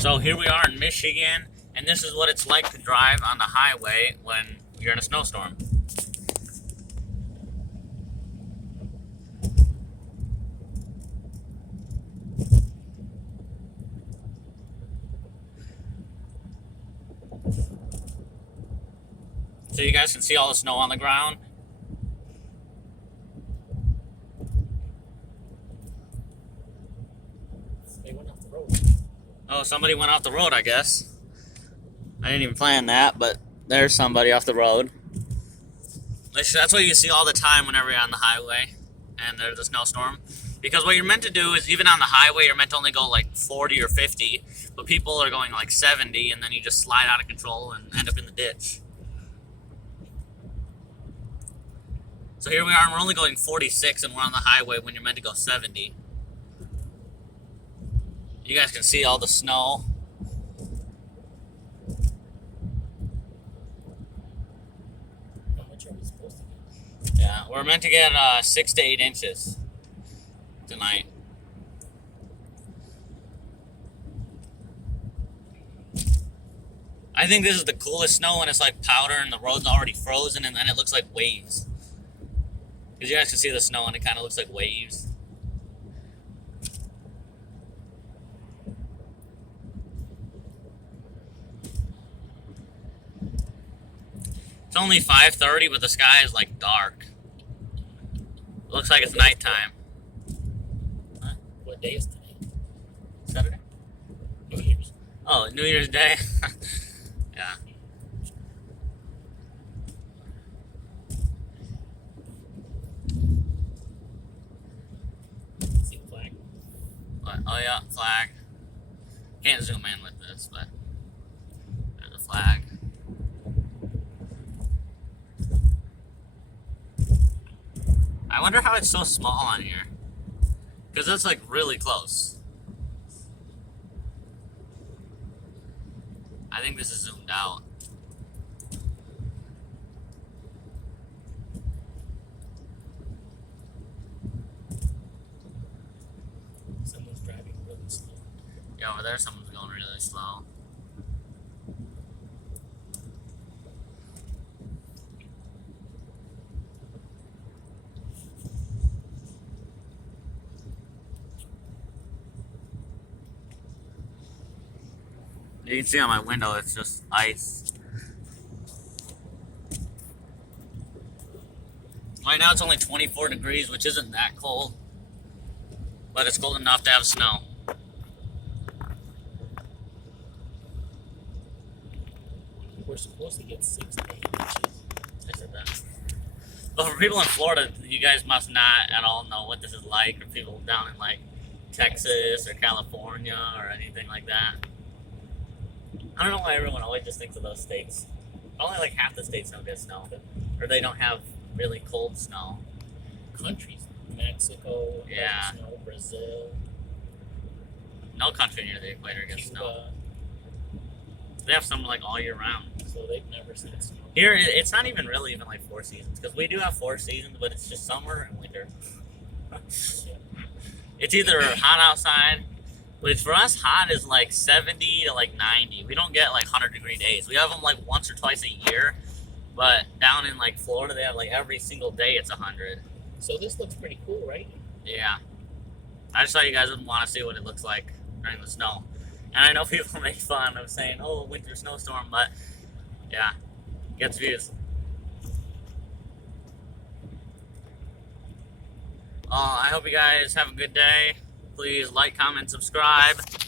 So here we are in Michigan, and this is what it's like to drive on the highway when you're in a snowstorm. So you guys can see all the snow on the ground. They went off the road. Oh, somebody went off the road, I guess. I didn't even plan that, but there's somebody off the road. That's what you see all the time whenever you're on the highway and there's a snowstorm. Because what you're meant to do is, even on the highway, you're meant to only go like 40 or 50, but people are going like 70, and then you just slide out of control and end up in the ditch. So here we are, and we're only going 46, and we're on the highway when you're meant to go 70. You guys can see all the snow. How much are we supposed to get? Yeah, we're meant to get 6 to 8 inches tonight. I think this is the coolest snow when it's like powder and the road's already frozen, and then it looks like waves. Because you guys can see the snow and it kind of looks like waves. It's only 5:30, but the sky is like dark. It looks like it's nighttime. What day is today? Saturday? New Year's. Oh, New Year's Day. Yeah. See the flag? Oh yeah, flag. Can't zoom in with this, but there's a flag. I wonder how it's so small on here. Because it's like really close. I think this is zoomed out. Someone's driving really slow. Yeah, over there someone's going really slow. You can see on my window it's just ice. Right now it's only 24 degrees, which isn't that cold. But it's cold enough to have snow. We're supposed to get 6 to 8 inches. I said that. But for people in Florida, you guys must not at all know what this is like, or people down in like Texas or California or anything like that. I don't know why everyone always just thinks of those states. Only like half the states don't get snow, or they don't have really cold snow. Countries. Mexico, Yeah. snow, Brazil, No country near the equator gets snow. Cuba. They have some like all year round. So they've never seen snow. Here, it's not even really even like 4 seasons, because we do have 4 seasons, but it's just summer and winter. Yeah. It's either hot outside, which for us hot is like 70 to like 90. We don't get like 100-degree days. We have them like once or twice a year, but down in like Florida, they have like every single day it's 100. So this looks pretty cool, right? Yeah. I just thought you guys would want to see what it looks like during the snow. And I know people make fun of saying, oh, winter snowstorm, but yeah, gets views. I hope you guys have a good day. Please like, comment, subscribe.